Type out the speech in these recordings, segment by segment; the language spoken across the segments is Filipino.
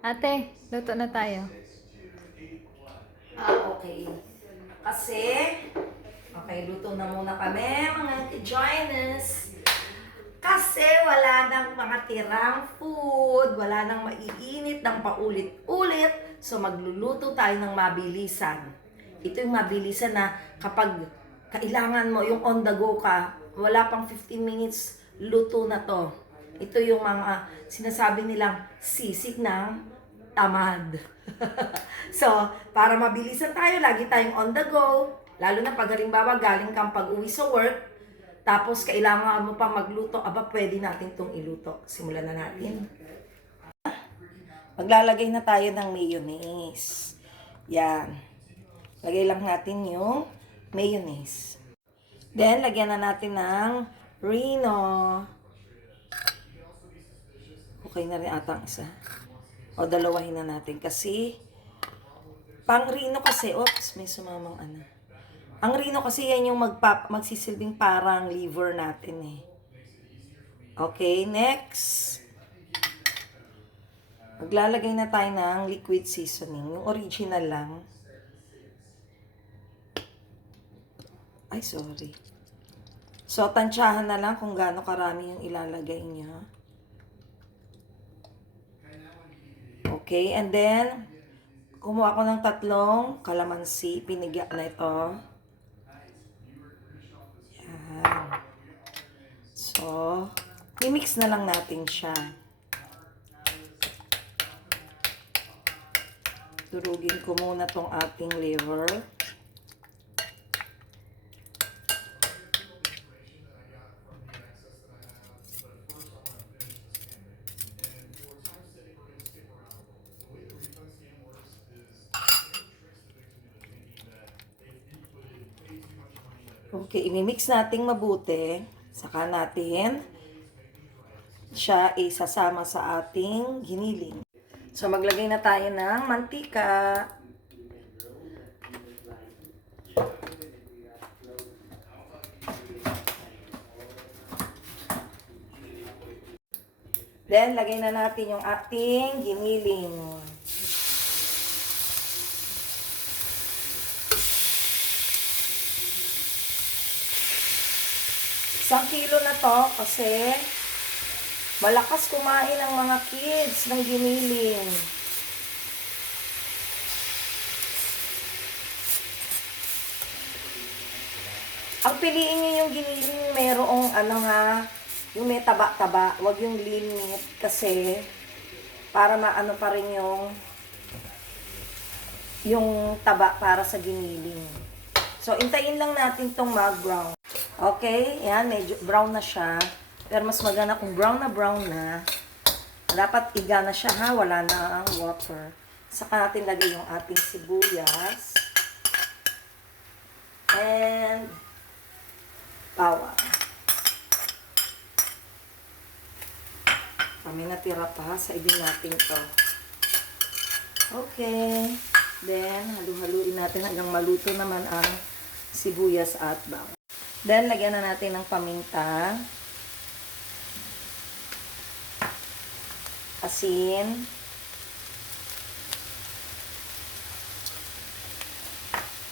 Ate, luto na tayo. Okay. Kasi, okay, luto na muna kami, mga ka-joiners. Kasi wala nang mga tirang food, wala nang maiinit ng paulit-ulit. So, magluluto tayo ng mabilisan. Ito yung mabilisan na kapag kailangan mo, yung on the go ka, wala pang 15 minutes, luto na to. Ito yung mga sinasabi nilang sisig ng tamad. So, para mabilisan tayo, lagi tayong on the go. Lalo na pag halimbawa galing kang pag-uwi sa work, tapos kailangan mo pa magluto, aba pwede natin itong iluto. Simulan na natin. Maglalagay na tayo ng mayonnaise. Yan. Lagay lang natin yung mayonnaise. Then, lagyan na natin ng Reno. Okay na rin ata ang isa. O, dalawahin na natin kasi pang Reno kasi, oops, may sumamang ano. Ang Reno kasi yan yung magsisilbing parang liver natin eh. Okay, next. Maglalagay na tayo ng liquid seasoning. Yung original lang. Ay, sorry. So, tansyahan na lang kung gaano karami yung ilalagay niya. Okay, and then, kumuha ko ng 3 kalamansi. Pinigya na ito. Yan. So, i-mix na lang natin siya. Durugin ko muna tong ating liver. Okay, imimix nating mabuti. Saka natin siya isasama sa ating giniling. So, maglagay na tayo ng mantika. Then, lagay na natin yung ating giniling. Isang kilo na to kasi malakas kumain ang mga kids ng giniling. Ang piliin nyo yung giniling merong ano ha, yung may taba-taba, wag yung lean meat kasi para maano pa rin yung taba para sa giniling. So, intayin lang natin tong mag-brown. Okay, yan, medyo brown na siya. Pero mas maganda kung brown na. Dapat iga na siya ha, wala na ang water. Saka natin lagay yung ating sibuyas. And bawang. Kami natira pa, saibin natin to. Okay. Then, halu-haluin natin hanggang maluto naman ang sibuyas at bawang. Then, lagyan na natin ng paminta. Asin.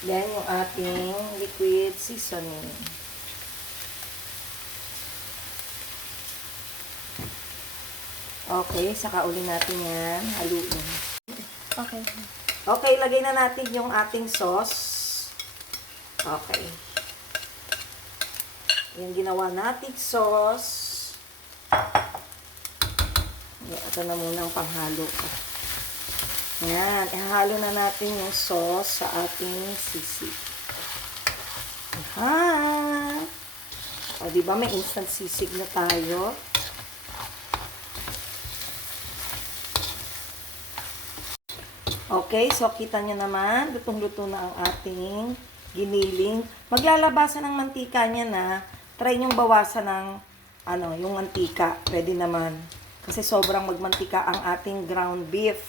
Then, yung ating liquid seasoning. Okay, saka uli natin yan. Haluin. Okay. Okay, lagay na natin yung ating sauce. Okay. Yung ginawa nating sauce. Ito na muna ang panghalo ko. Yan, ihalo na natin yung sauce sa ating sisig. Aha! O, diba may instant sisig na tayo? Okay, so kita nyo naman, lutong-luto na ang ating giniling. Maglalabasan ng mantika niya na, try nyong bawasan ng yung mantika. Pwede naman. Kasi sobrang magmantika ang ating ground beef.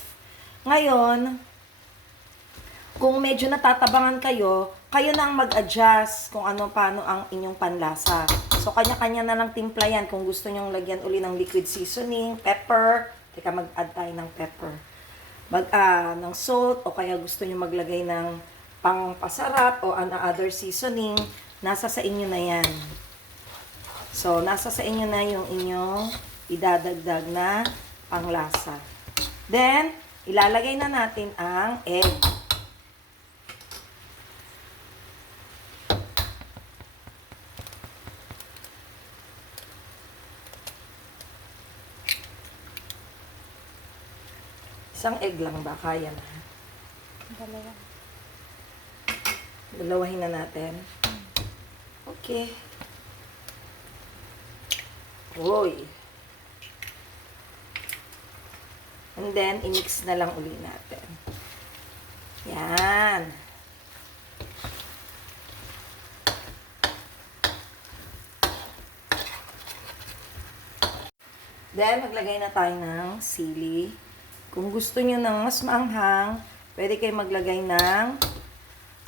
Ngayon, kung medyo natatabangan kayo, kayo na ang mag-adjust kung paano ang inyong panlasa. So, kanya-kanya na lang timpla yan. Kung gusto nyong lagyan uli ng liquid seasoning, pepper, teka mag-add tayo ng pepper. ng salt o kaya gusto nyo maglagay ng pangpasarap o other seasoning, nasa sa inyo na yan. So, nasa sa inyo na yung inyong idadagdag na panglasa. Then, ilalagay na natin ang egg. Isang egg lang ba? Kaya na. Dalawa. Dalawahin na natin. Okay. Uy. And then, i-mix na lang uli natin. Yan. Then, maglagay na tayo ng sili. Kung gusto nyo ng mas maanghang, pwede kayo maglagay ng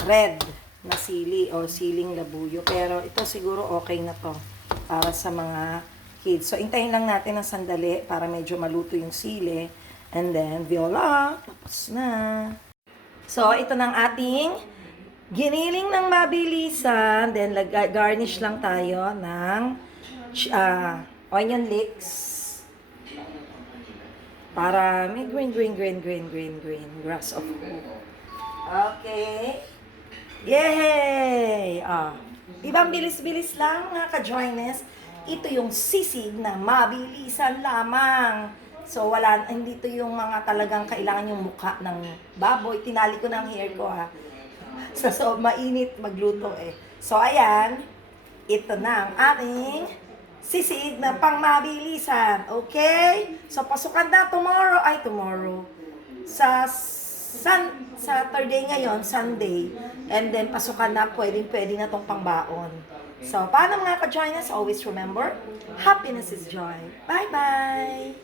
red na sili o siling labuyo. Pero ito siguro okay na to para sa mga kids. So, intayin lang natin ng sandali para medyo maluto yung sili. And then, voila! Tapos na. So, ito ng ating giniling ng mabilisan. Then, garnish lang tayo ng onion leeks. Para may green grass of hope. Okay. Yay! Ibang bilis-bilis lang mga ka-joiners. Ito yung sisig na mabilisan lamang. So, hindi to yung mga talagang kailangan yung mukha ng baboy. Tinali ko ng hair ko ha. So, mainit magluto eh. So, ayan. Ito na ang ating sisig na pangmabilisan. Okay? So, pasukan na tomorrow. Sa Saturday ngayon, Sunday. And then, pasukan na, pwede na tong pangbaon. So, paano mga ka-join us? Always remember, happiness is joy. Bye-bye!